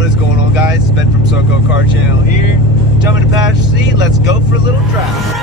What is going on, guys? It's Ben from SoCo Car Channel here. Jump in the passenger seat. Let's go for a little drive.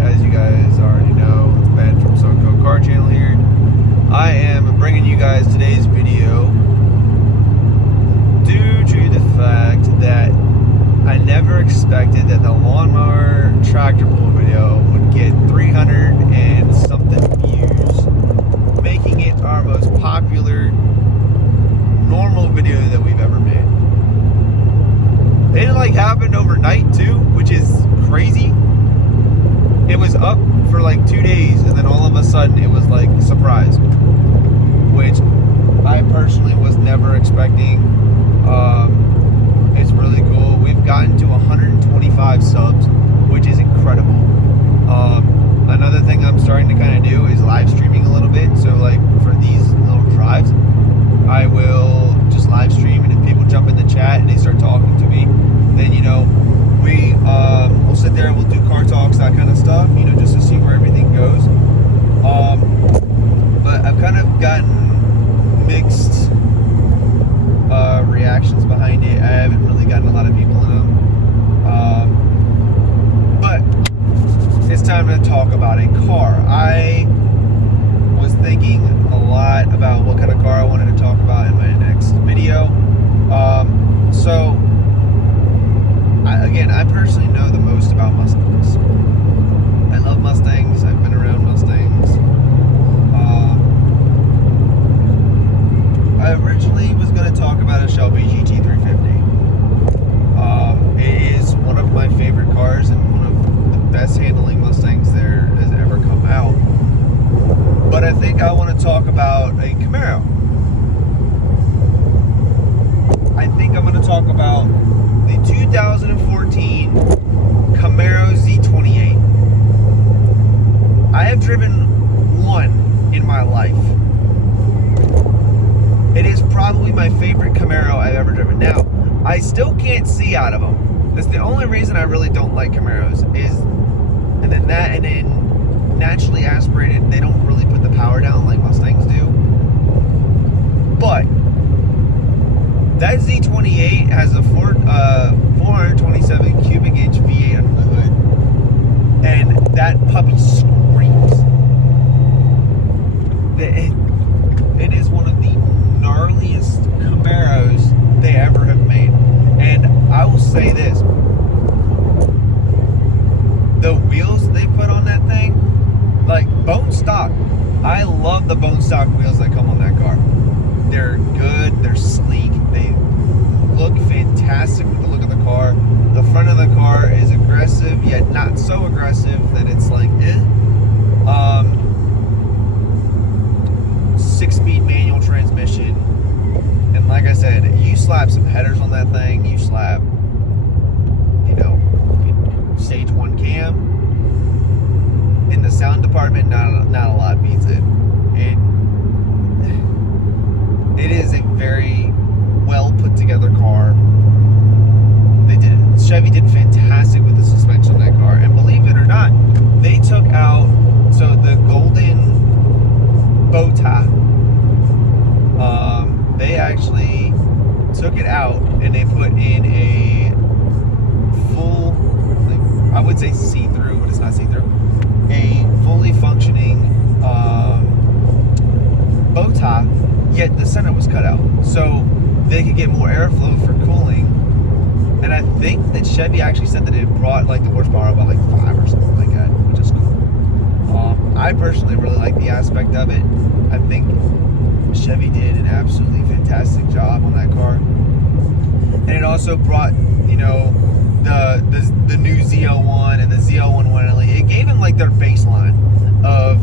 As you guys already know, it's Ben from SoCo Car Channel here. I am bringing you guys today's video due to the fact that I never expected that the lawnmower tractor pull video would get 300 and something views, making it our most popular normal video that we've ever made. It happened overnight too, which is crazy. It was up for 2 days, and then all of a sudden it was a surprise, which I personally was never expecting. It's really cool. We've gotten to 125 subs, which is incredible. Another thing I'm starting to kind of do is live streaming a little bit. So for these little drives, I will just live stream, and if people jump in the chat and they start talking to me, then we'll sit there and we'll do car talks, that kind of stuff, just to see where everything goes. But I've kind of gotten mixed reactions behind it. I haven't really gotten a lot of people in them. But it's time to talk about a car. I was thinking a lot about what kind of car I wanted to talk about in my next video. I personally know the most about Mustangs. I love Mustangs. I've been around Mustangs. I originally was going to talk about a Shelby GT350. It is one of my favorite cars and one of the best handling Mustangs there has ever come out. But I think I want to talk about a Camaro. I think I'm going to talk about the 2014 Camaro Z28. I have driven one in my life. It is probably my favorite Camaro I've ever driven. Now, I still can't see out of them. That's the only reason I really don't like Camaros is, and then naturally aspirated, they don't really put the power down like Mustangs do. But that Z28 has a 427 cubic inch V8 under the hood, and that puppy screams. It is one of the gnarliest Camaros they ever have made. And I will say this, the wheels they put on that thing, bone stock. I love the bone stock wheels that come on that car. They're good, they're sleek, they look fantastic with the look of the car. The front of the car is aggressive, yet not so aggressive that it's 6-speed manual transmission. And like I said, you slap some headers on that thing, you slap, stage 1 cam. In the sound department, not a lot beats it. It is a very well put together car. Chevy did fantastic with the suspension on that car, and believe it or not, they took out the golden bow tie. They actually took it out and they put in a full, I would say see-through, but it's not see-through, a fully functioning bow tie, yet the center was cut out so they could get more airflow for cooling. And I think that Chevy actually said that it brought like the horsepower up by like 5 or something like that, which is cool. I personally really like the aspect of it. I think Chevy did an absolutely fantastic job on that car. And it also brought, you know, the new ZL1 and the ZL1 1LE. It gave them like their baseline of,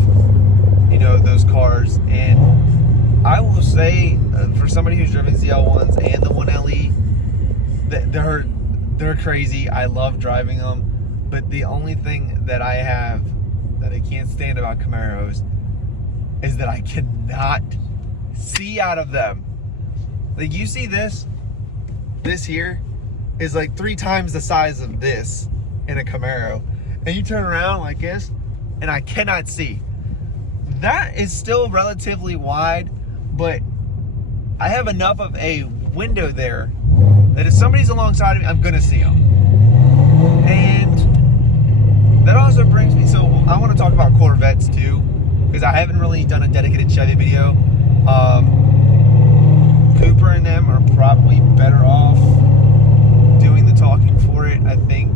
you know, those cars. And I will say, for somebody who's driven ZL1s and the 1LE, they're crazy. I love driving them. But the only thing that I have that I can't stand about Camaros is that I cannot see out of them. Like, you see this here is like 3 times the size of this in a Camaro, and you turn around like this and I cannot see. That is still relatively wide, but I have enough of a window there that if somebody's alongside of me, I'm gonna see them. And that also brings me, so I want to talk about Corvettes too, because I haven't really done a dedicated Chevy video. Cooper and them are probably better off doing the talking for it. I think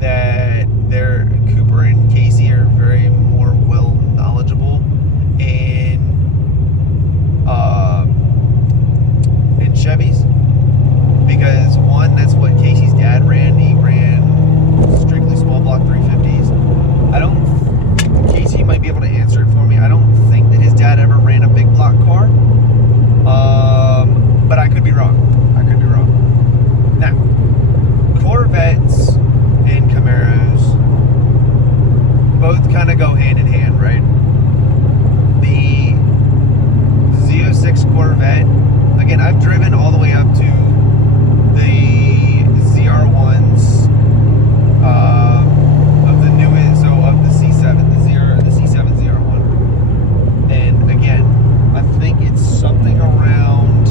that Cooper and Casey are very more well knowledgeable in Chevys, because one, that's what Casey's dad ran. He ran strictly small block 350s. Casey might be able to answer it for me. I don't think that his dad ever ran a big block car. But I could be wrong. Now, Corvettes and Camaros both kind of go hand in hand, right? The Z06 Corvette, again, I've driven all the way up to the ZR1s of the newest, so of the C7, the C7 ZR1. And again, I think it's something around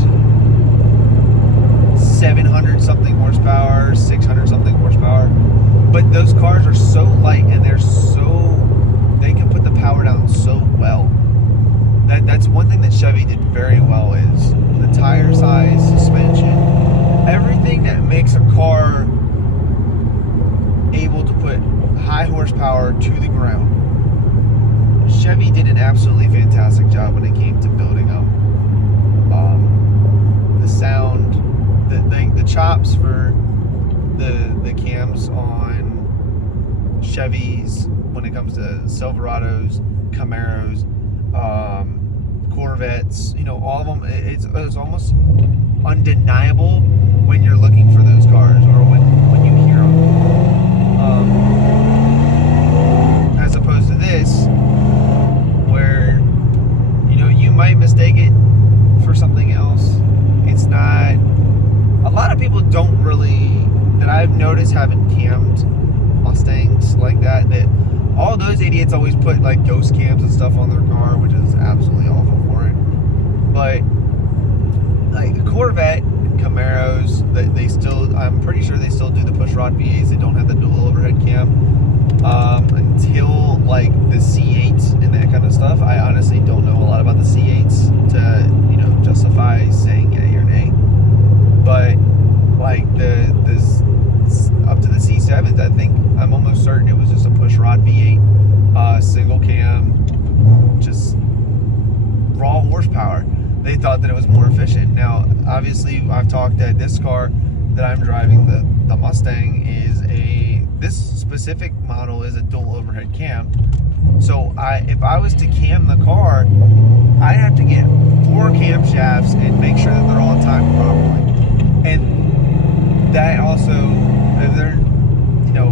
700 something horsepower, 600 something horsepower. But those cars are so light, and they can put the power down so well. That's one thing that Chevy did very well, is the tire size, suspension, everything that makes a car able to put high horsepower to the ground. Chevy did an absolutely fantastic job when it came to building them. The sound, the chops for the cams on Chevys when it comes to Silverados, Camaros, Corvettes, you know, all of them, it's almost undeniable when you're looking for those cars, or when you hear them. As opposed to this, where, you know, you might mistake it for something else. It's not, a lot of people don't really, that I've noticed, haven't cammed Mustangs like that all those idiots always put like ghost cams and stuff on their car, which is absolutely awful for it. But like the Corvette, Camaros, they still, I'm pretty sure they still do the push rod V8s. They don't have the dual overhead cam until like the C8s and that kind of stuff. I honestly don't know a lot about the C8s to, you know, justify saying yay or nay. But like this up to the C7s, I think, I'm almost certain it was just a push rod V8, single cam, just raw horsepower. They thought that it was more efficient. Now, obviously, I've talked that this car that I'm driving, the Mustang, this specific model is a dual overhead cam. So if I was to cam the car, I'd have to get 4 camshafts and make sure that they're all timed properly. And that also, if they're, you know,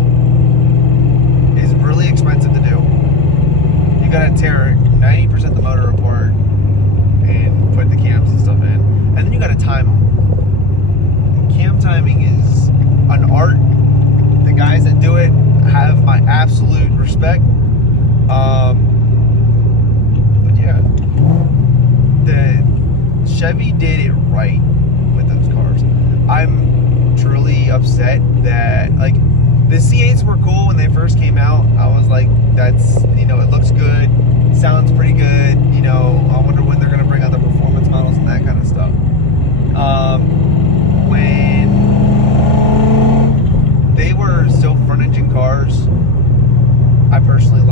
is really expensive to do. You gotta tear 90% of the motor apart and put the cams and stuff in, and then you gotta time them. Cam timing is an art. The guys that do it have my absolute respect. But yeah, the Chevy did it right with those cars. I'm truly upset that, like, the C8s were cool when they first came out. I was like, that's, you know, it looks good, sounds pretty good, you know, I wonder when they're going to bring out the performance models and that kind of stuff. When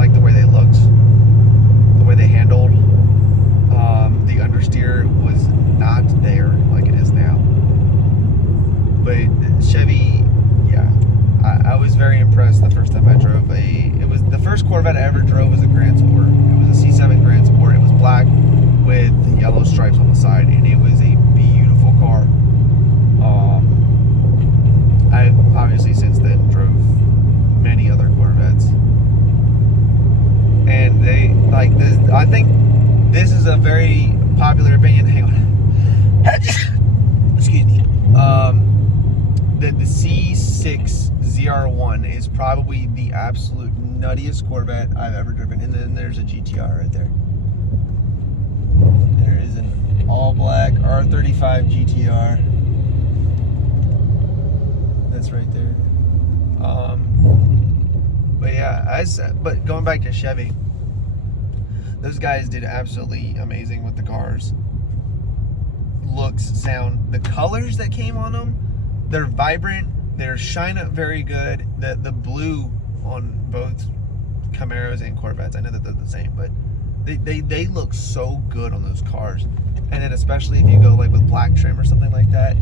like the way they looked, the way they handled. The understeer was not there like it is now. But Chevy, yeah, I was very impressed the first time I drove it was the first Corvette I ever drove was a Grand Sport. It was a C7 Grand Sport. It was black with yellow stripes on the side, and it was a beautiful car. I've obviously since then drove many other Corvettes, and they like this. I think this is a very popular opinion. Hang on. Excuse me. The C6 ZR1 is probably the absolute nuttiest Corvette I've ever driven. And then there's a GTR right there. There is an all-black R35 GTR. That's right there. But yeah, but going back to Chevy, those guys did absolutely amazing with the cars. Looks, sound, the colors that came on them, they're vibrant, they're shine up very good. The blue on both Camaros and Corvettes, I know that they're the same, but they look so good on those cars. And then especially if you go like with black trim or something like that,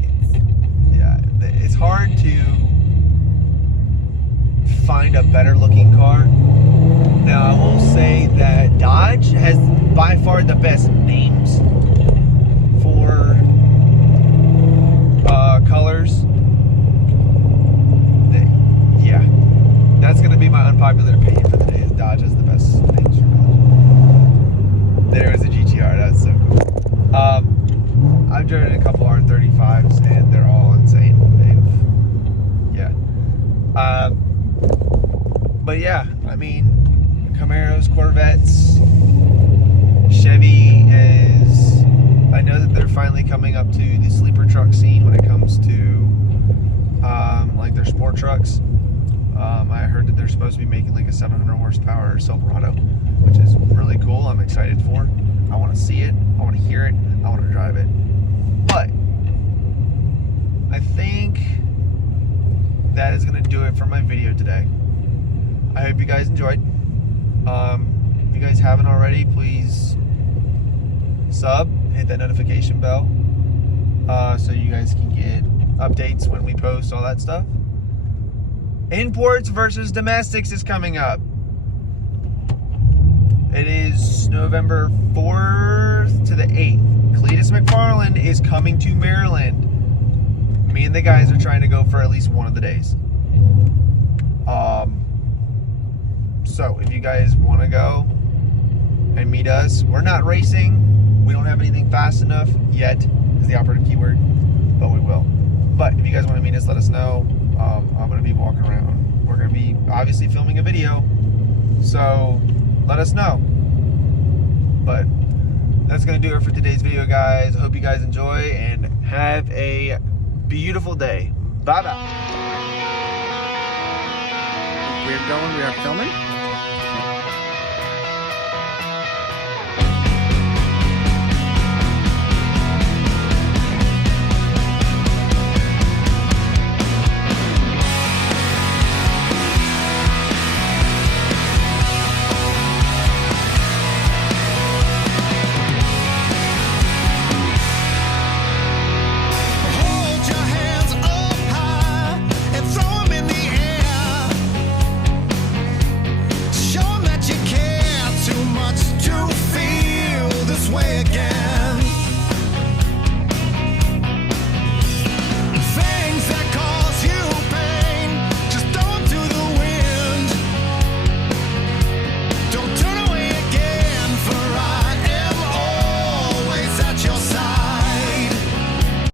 it's hard to find a better looking car. Now I will say that Dodge has by far the best names for colors. Yeah, that's going to be my unpopular opinion for the day, is Dodge has the best names for colors. There is a GTR, that's so cool. I've driven a couple R35s and they're all insane. But yeah, I mean, Camaros, Corvettes, Chevy is, I know that they're finally coming up to the sleeper truck scene when it comes to like their sport trucks. I heard that they're supposed to be making like a 700 horsepower Silverado, which is really cool. I'm excited for it. I want to see it. I want to hear it. I want to drive it. But I think that is going to do it for my video today. I hope you guys enjoyed. If you guys haven't already, please sub, hit that notification bell, so you guys can get updates when we post, all that stuff. Imports versus domestics is coming up. It is November 4th to the 8th. Cletus McFarland is coming to Maryland. Me and the guys are trying to go for at least one of the days. So if you guys want to go and meet us, we're not racing. We don't have anything fast enough yet, is the operative keyword, but we will. But if you guys want to meet us, let us know. I'm going to be walking around. We're going to be obviously filming a video, so let us know. But that's going to do it for today's video, guys. I hope you guys enjoy and have a beautiful day. Bye-bye. We are filming.